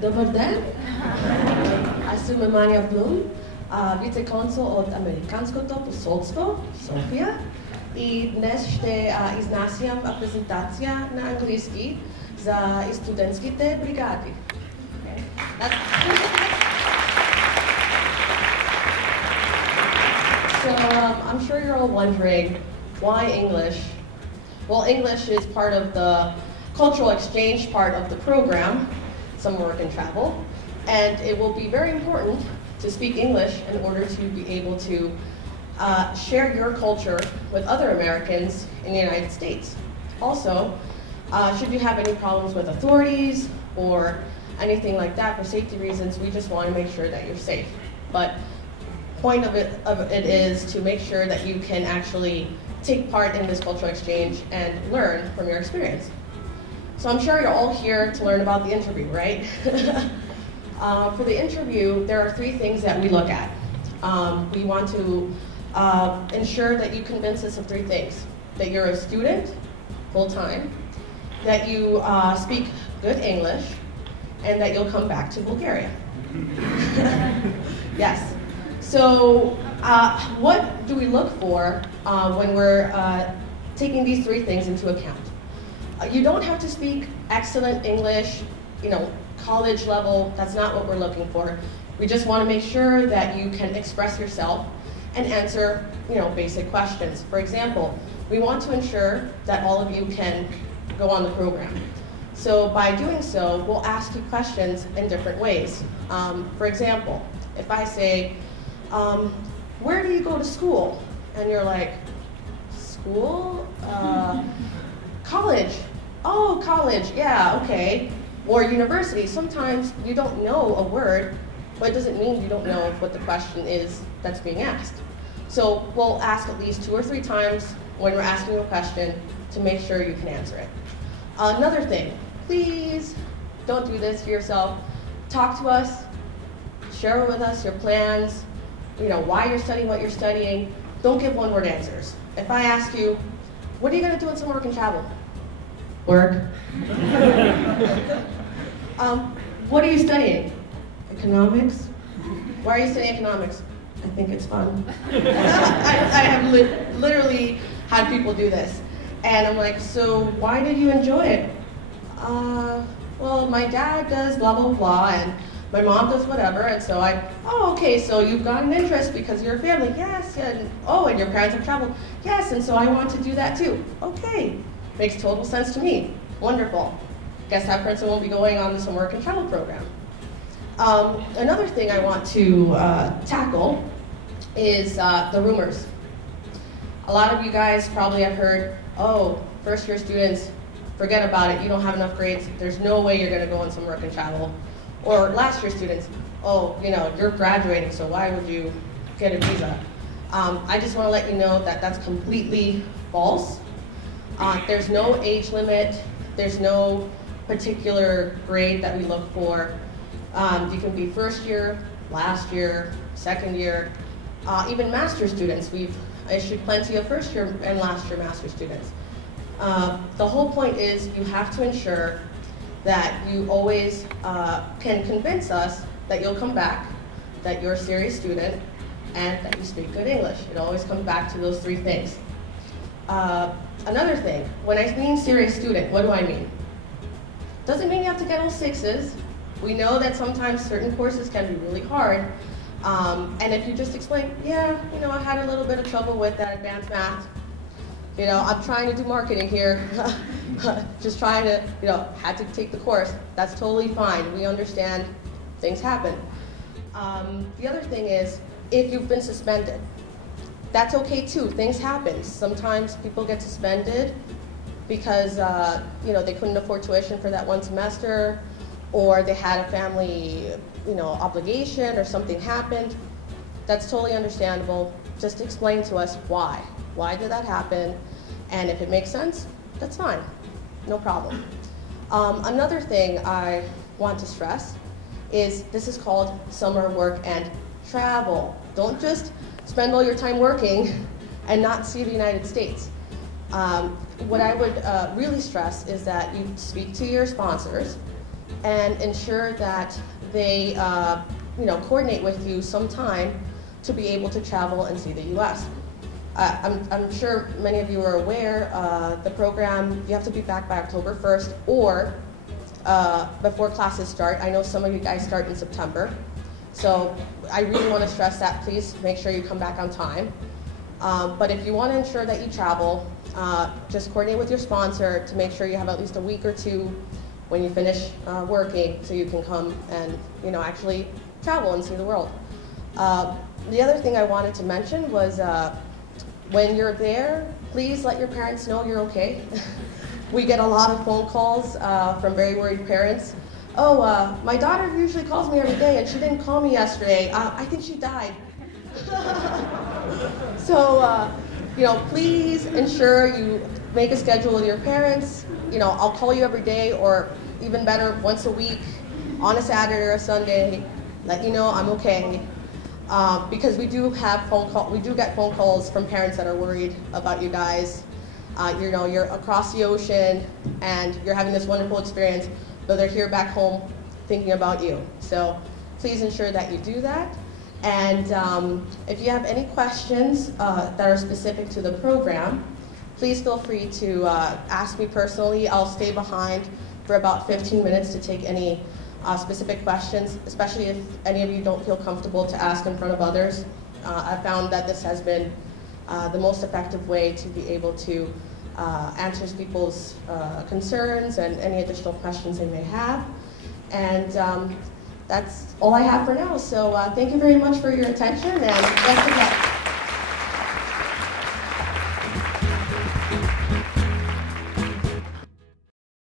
Добър ден! Аз съм Emmania Blum, вице-консул от Американското посолство в София и днес ще изнасям презентация на английски за студентските бригади. So I'm sure you're all wondering, why English? Well, English is part of the cultural exchange part of the program, summer work and travel, and it will be very important to speak English in order to be able to share your culture with other Americans in the United States. Also, should you have any problems with authorities or anything like that for safety reasons, we just want to make sure that you're safe. But point of it is to make sure that you can actually take part in this cultural exchange and learn from your experience. So I'm sure you're all here to learn about the interview, right? For the interview, there are three things that we look at. We want to ensure that you convince us of three things: that you're a student, full-time, that you speak good English, and that you'll come back to Bulgaria. Yes. So what do we look for when we're taking these three things into account? You don't have to speak excellent English, college level. That's not what we're looking for. We just want to make sure that you can express yourself and answer, basic questions. For example, we want to ensure that all of you can go on the program. So by doing so, we'll ask you questions in different ways. For example, if I say, where do you go to school? And you're like, school? College. Oh, college, yeah, okay. Or university. Sometimes you don't know a word, but it doesn't mean you don't know what the question is that's being asked. So we'll ask at least 2 or 3 times when we're asking you a question to make sure you can answer it. Another thing, please don't do this for yourself. Talk to us, share with us your plans, why you're studying what you're studying. Don't give one-word answers. If I ask you, what are you going to do in summer work and travel? Work. What are you studying? Economics. Why are you studying economics? I think it's fun. I have literally had people do this. And I'm like, so why did you enjoy it? Well, my dad does blah, blah, blah, and my mom does whatever, and so okay, so you've got an interest because you're a family, yes, and and your parents have traveled, yes, and so I want to do that too. Okay, makes total sense to me, wonderful. Guess that person won't be going on the summer work and travel program. Another thing I want to tackle is the rumors. A lot of you guys probably have heard, oh, first-year students, forget about it, you don't have enough grades, there's no way you're going to go on summer work and travel. Or last-year students, oh, you're graduating, so why would you get a visa? I just want to let you know that that's completely false. There's no age limit. There's no particular grade that we look for. You can be first year, last year, second year, even master's students. We've issued plenty of first year and last year master's students. The whole point is you have to ensure that you always can convince us that you'll come back, that you're a serious student, and that you speak good English. It always comes back to those three things. Another thing, when I mean serious student, what do I mean? Doesn't mean you have to get all 6s. We know that sometimes certain courses can be really hard, and if you just explain, yeah, I had a little bit of trouble with that advanced math. I'm trying to do marketing here, just trying to, had to take the course. That's totally fine. We understand things happen. The other thing is, if you've been suspended, that's okay too. Things happen. Sometimes people get suspended because, they couldn't afford tuition for that one semester, or they had a family, obligation, or something happened. That's totally understandable. Just explain to us why. Why did that happen? And if it makes sense, that's fine. No problem. Another thing I want to stress is this is called summer work and travel. Don't just spend all your time working and not see the United States. What I would really stress is that you speak to your sponsors and ensure that they coordinate with you some time to be able to travel and see the U.S. I'm sure many of you are aware, the program, you have to be back by October 1st or before classes start. I know some of you guys start in September. So I really want to stress that, please make sure you come back on time. But if you want to ensure that you travel, just coordinate with your sponsor to make sure you have at least a week or two when you finish working so you can come and actually travel and see the world. The other thing I wanted to mention was when you're there, please let your parents know you're okay. We get a lot of phone calls from very worried parents. Oh, my daughter usually calls me every day and she didn't call me yesterday. I think she died. So, please ensure you make a schedule with your parents. I'll call you every day, or even better, once a week on a Saturday or a Sunday, let you know I'm okay. Because we do get phone calls from parents that are worried about you guys. You're across the ocean and you're having this wonderful experience, but they're here back home thinking about you. So please ensure that you do that. And if you have any questions that are specific to the program, please feel free to ask me personally. I'll stay behind for about 15 minutes to take any specific questions, especially if any of you don't feel comfortable to ask in front of others. I've found that this has been the most effective way to be able to answer people's concerns and any additional questions they may have. And that's all I have for now. So thank you very much for your attention, and best of luck.